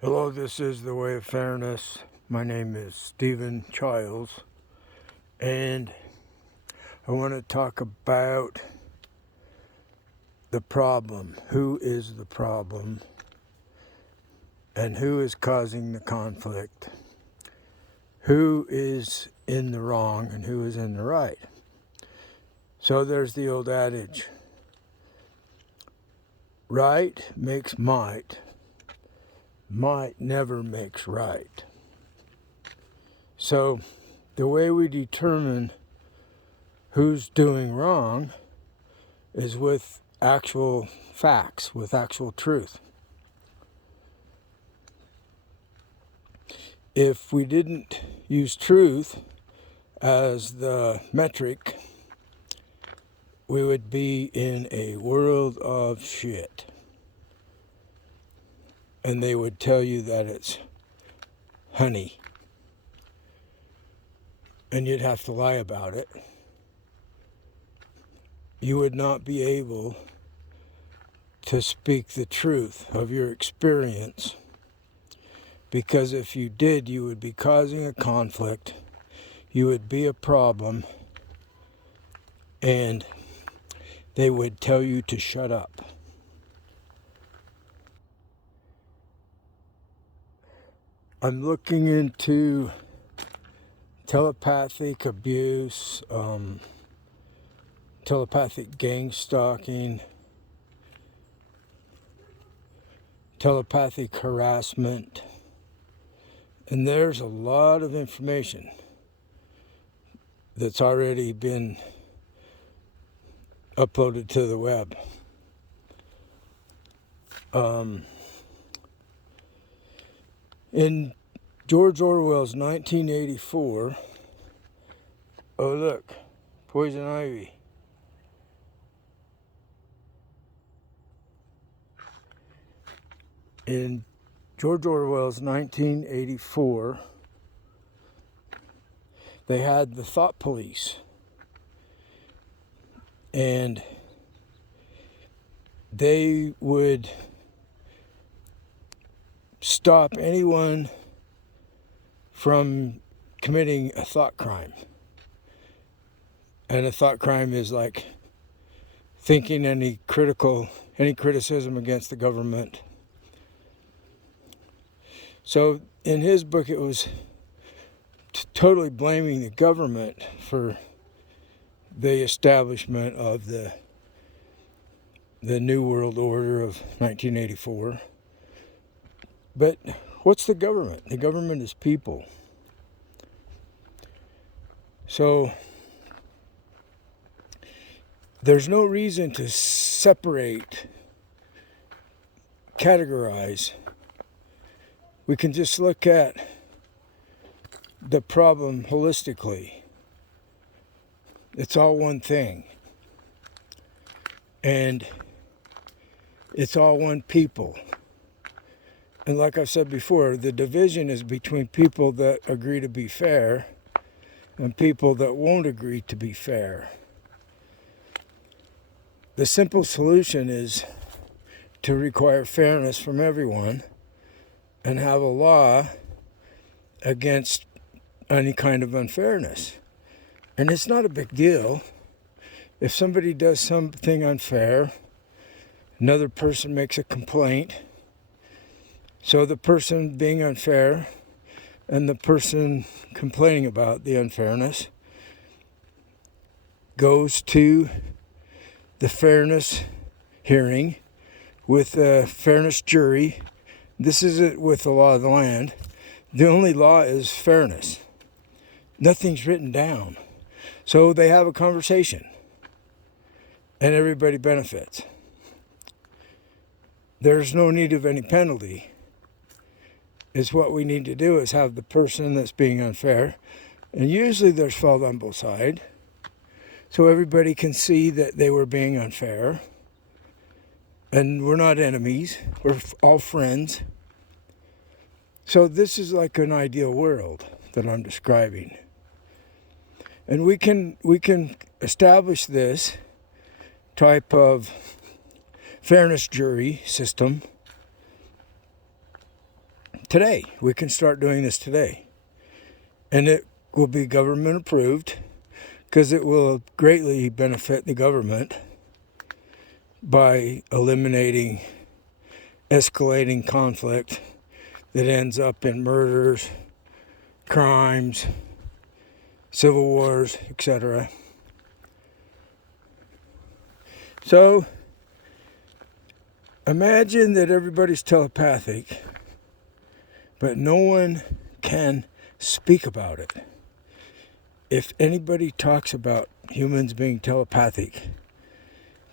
Hello, this is The Way of Fairness. My name is Stephen Childs, and I want to talk about the problem. Who is the problem, and who is causing the conflict? Who is in the wrong and who is in the right? So there's the old adage, right makes might, might never makes right. So the way we determine who's doing wrong is with actual facts, with actual truth. If we didn't use truth as the metric, we would be in a world of shit. And they would tell you that it's honey. And you'd have to lie about it. You would not be able to speak the truth of your experience, because if you did, you would be causing a conflict, you would be a problem, and they would tell you to shut up. I'm looking into telepathic abuse, telepathic gang stalking, telepathic harassment, and there's a lot of information that's already been uploaded to the web. In George Orwell's 1984, oh look, poison ivy. In George Orwell's 1984, they had the thought police, and they would stop anyone from committing a thought crime. And a thought crime is like thinking any criticism against the government. So in his book, it was totally blaming the government for the establishment of the New World Order of 1984. But what's the government? The government is people. So there's no reason to separate, categorize. We can just look at the problem holistically. It's all one thing. And it's all one people. And like I've said before, the division is between people that agree to be fair and people that won't agree to be fair. The simple solution is to require fairness from everyone and have a law against any kind of unfairness. And it's not a big deal. If somebody does something unfair, another person makes a complaint. So the person being unfair and the person complaining about the unfairness goes to the fairness hearing with a fairness jury. This is it with the law of the land. The only law is fairness. Nothing's written down. So they have a conversation and everybody benefits. There's no need of any penalty. Is what we need to do is have the person that's being unfair, and usually there's fault on both sides, so everybody can see that they were being unfair, and we're not enemies, we're all friends. So this is like an ideal world that I'm describing, and we can establish this type of fairness jury system today. We can start doing this today. And it will be government approved because it will greatly benefit the government by eliminating escalating conflict that ends up in murders, crimes, civil wars, etc. So, imagine that everybody's telepathic, but no one can speak about it. If anybody talks about humans being telepathic,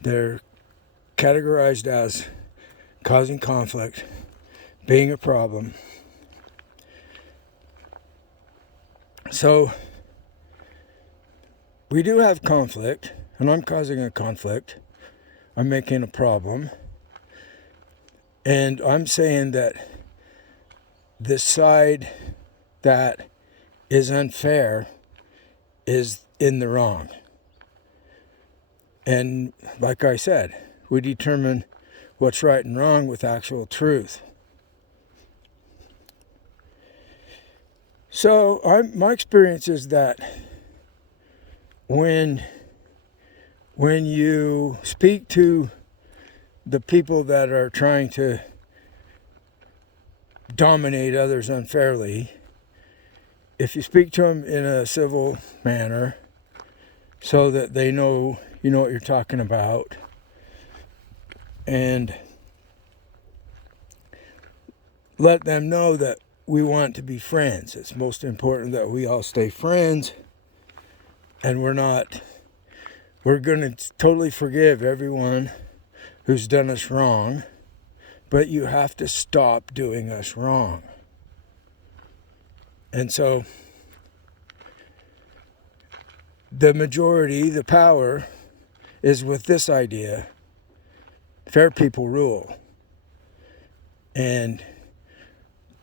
they're categorized as causing conflict, being a problem. So, we do have conflict, and I'm causing a conflict. I'm making a problem. And I'm saying that the side that is unfair is in the wrong. And like I said, we determine what's right and wrong with actual truth. So my experience is that when you speak to the people that are trying to dominate others unfairly, if you speak to them in a civil manner so that they know you know what you're talking about, and let them know that we want to be friends. It's most important that we all stay friends, and we're going to totally forgive everyone who's done us wrong, but you have to stop doing us wrong. And so the majority, the power, is with this idea: fair people rule. And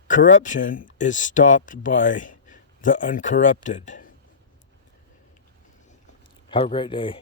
corruption is stopped by the uncorrupted. Have a great day.